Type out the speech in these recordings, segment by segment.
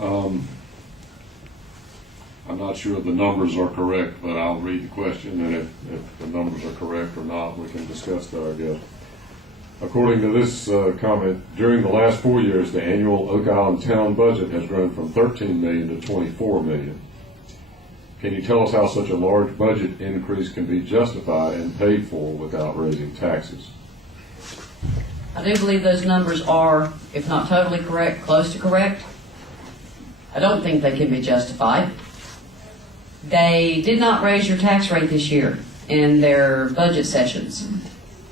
I'm not sure the numbers are correct, but I'll read the question, and if the numbers are correct or not, we can discuss that, I guess. According to this comment, during the last 4 years, the annual Oak Island town budget has grown from $13 million to $24 million. Can you tell us how such a large budget increase can be justified and paid for without raising taxes? I do believe those numbers are, if not totally correct, close to correct. I don't think they can be justified. They did not raise your tax rate this year in their budget sessions.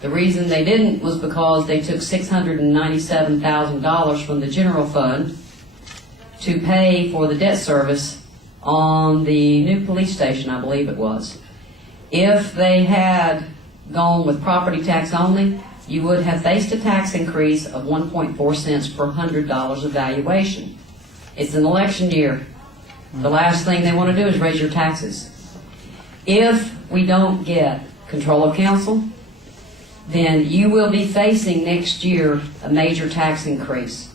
The reason they didn't was because they took $697,000 from the general fund to pay for the debt service on the new police station, I believe it was. If they had gone with property tax only, you would have faced a tax increase of 1.4 cents per $100 of valuation. It's an election year. The last thing they want to do is raise your taxes. If we don't get control of council, then you will be facing next year a major tax increase.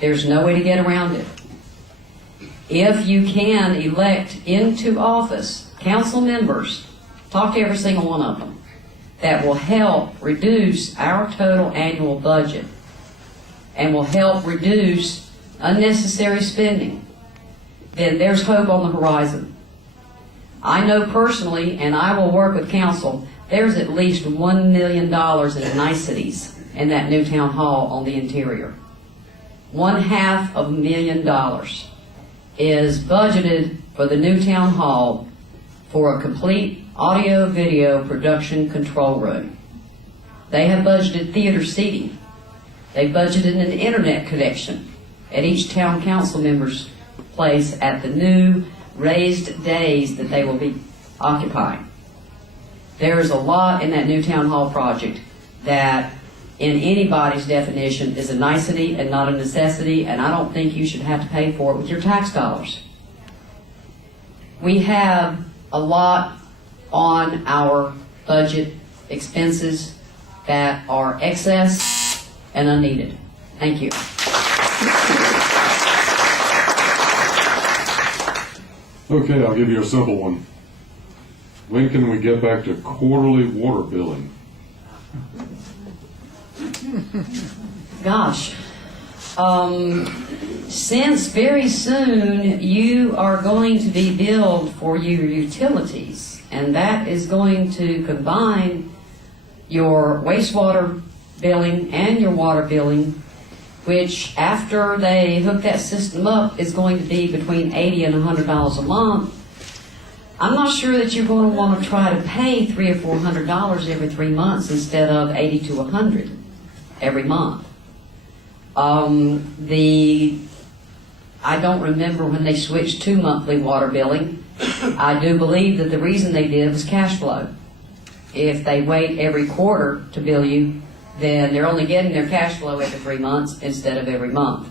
There's no way to get around it. If you can elect into office council members, talk to every single one of them, that will help reduce our total annual budget and will help reduce unnecessary spending, then there's hope on the horizon. I know personally, and I will work with council, there's at least $1 million in niceties in that new town hall on the interior. $500,000 is budgeted for the new town hall for a complete audio-video production control room. They have budgeted theater seating. They budgeted an internet connection at each town council member's place at the new raised days that they will be occupying. There is a lot in that new town hall project that in anybody's definition is a nicety and not a necessity, and I don't think you should have to pay for it with your tax dollars. We have a lot on our budget expenses that are excess and unneeded. Thank you. Okay, I'll give you a simple one. When can we get back to quarterly water billing? Gosh. Since very soon you are going to be billed for your utilities, and that is going to combine your wastewater billing and your water billing, which after they hook that system up is going to be between $80 and $100 a month. I'm not sure that you're going to want to try to pay $300 or $400 every 3 months instead of $80 to $100 every month. I don't remember when they switched to monthly water billing. I do believe that the reason they did was cash flow. If they wait every quarter to bill you, then they're only getting their cash flow every 3 months instead of every month.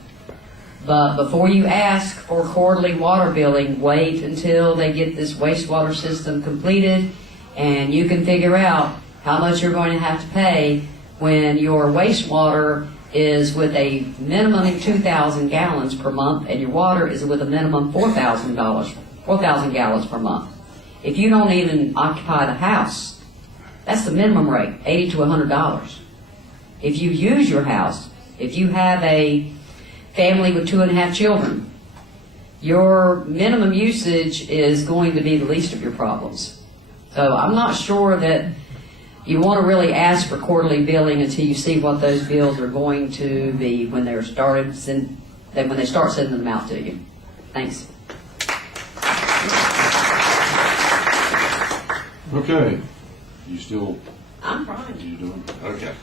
But before you ask for quarterly water billing, wait until they get this wastewater system completed, and you can figure out how much you're going to have to pay when your wastewater is with a minimum of 2,000 gallons per month and your water is with a minimum 4,000 gallons per month. If you don't even occupy the house, that's the minimum rate, $80 to $100. If you use your house, if you have a family with 2.5 children, your minimum usage is going to be the least of your problems. So I'm not sure that you want to really ask for quarterly billing until you see what those bills are going to be when they start sending them out to you. Thanks. Okay. You still? I'm fine. You doing? Okay.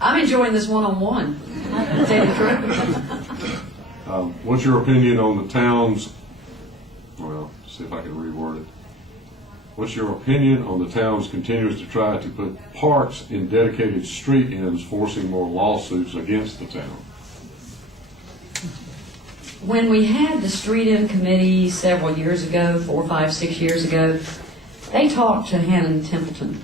I'm enjoying this one-on-one. To tell you the truth. What's your opinion on the town's? Well, see if I can reword it. What's your opinion on the town's continues to try to put parks in dedicated street ends, forcing more lawsuits against the town? When we had the street end committee several years ago, 4, 5, 6 years ago, they talked to Hannon Templeton.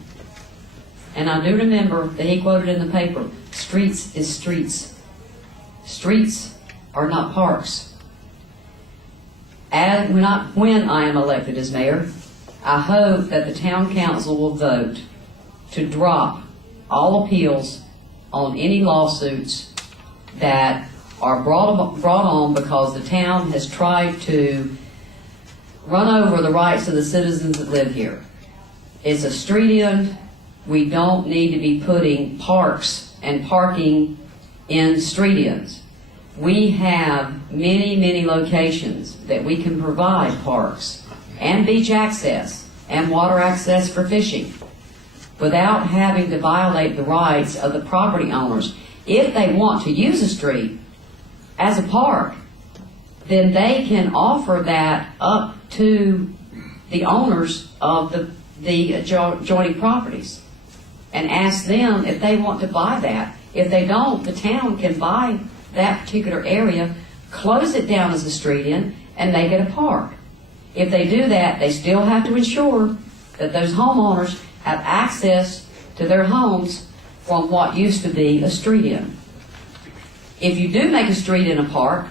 And I do remember that he quoted in the paper, streets is streets. Streets are not parks. as when I am elected as mayor, I hope that the town council will vote to drop all appeals on any lawsuits that are brought on because the town has tried to run over the rights of the citizens that live here. It's a street end. We don't need to be putting parks and parking in street ends. We have many, many locations that we can provide parks and beach access and water access for fishing without having to violate the rights of the property owners. If they want to use a street as a park, then they can offer that up to the owners of the adjoining properties and ask them if they want to buy that. If they don't, the town can buy that particular area, close it down as a street end, and make it a park. If they do that, they still have to ensure that those homeowners have access to their homes from what used to be a street end. If you do make a street in a park,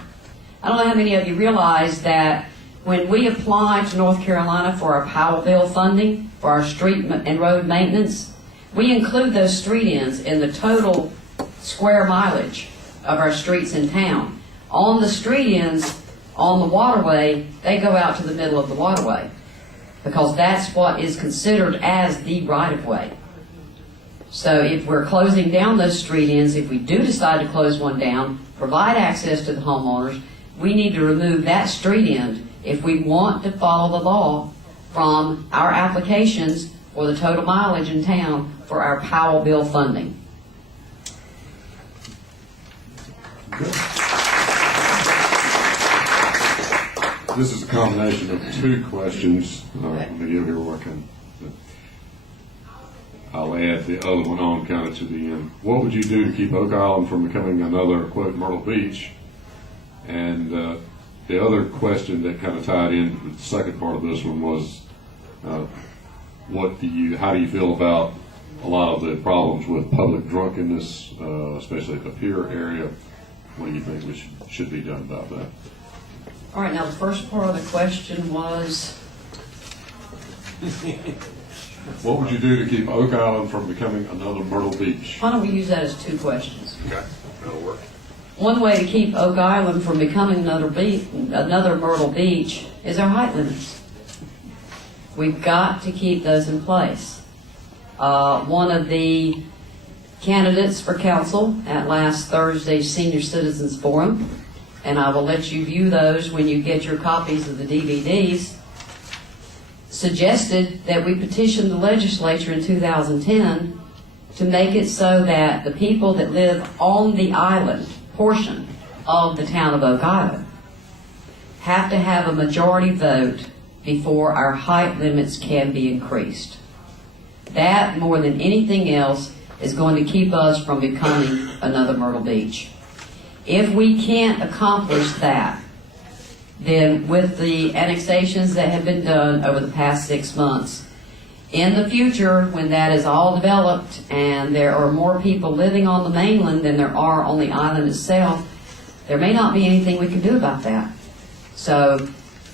I don't know how many of you realize that when we apply to North Carolina for our Powell bill funding for our street and road maintenance, we include those street ends in the total square mileage of our streets in town. On the street ends, on the waterway, they go out to the middle of the waterway because that's what is considered as the right-of-way. So if we're closing down those street ends, if we do decide to close one down, provide access to the homeowners, we need to remove that street end if we want to follow the law from our applications for the total mileage in town for our Powell bill funding. This is a combination of two questions. Let me give here where I can. I'll add the other one on kind of to the end. What would you do to keep Oak Island from becoming another, quote, Myrtle Beach? And the other question that kind of tied into the second part of this one was, how do you feel about a lot of the problems with public drunkenness, especially at the pier area? What do you think we should be done about that? All right, now the first part of the question was, what would you do to keep Oak Island from becoming another Myrtle Beach? why don't we use that as two questions? Okay, that'll work. One way to keep Oak Island from becoming another Myrtle Beach is our height limits. We've got to keep those in place. One of the candidates for council at last Thursday's Senior Citizens Forum, and I will let you view those when you get your copies of the DVDs, suggested that we petition the legislature in 2010 to make it so that the people that live on the island portion of the town of Oak Island have to have a majority vote before our height limits can be increased. That, more than anything else, is going to keep us from becoming another Myrtle Beach. If we can't accomplish that, then with the annexations that have been done over the past 6 months, in the future, when that is all developed and there are more people living on the mainland than there are on the island itself, there may not be anything we can do about that. So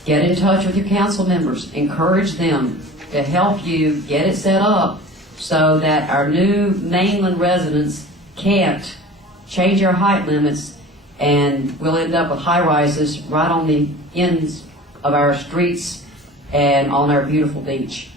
get in touch with your council members. Encourage them to help you get it set up so that our new mainland residents can't change our height limits, and we'll end up with high-rises right on the ends of our streets and on our beautiful beach.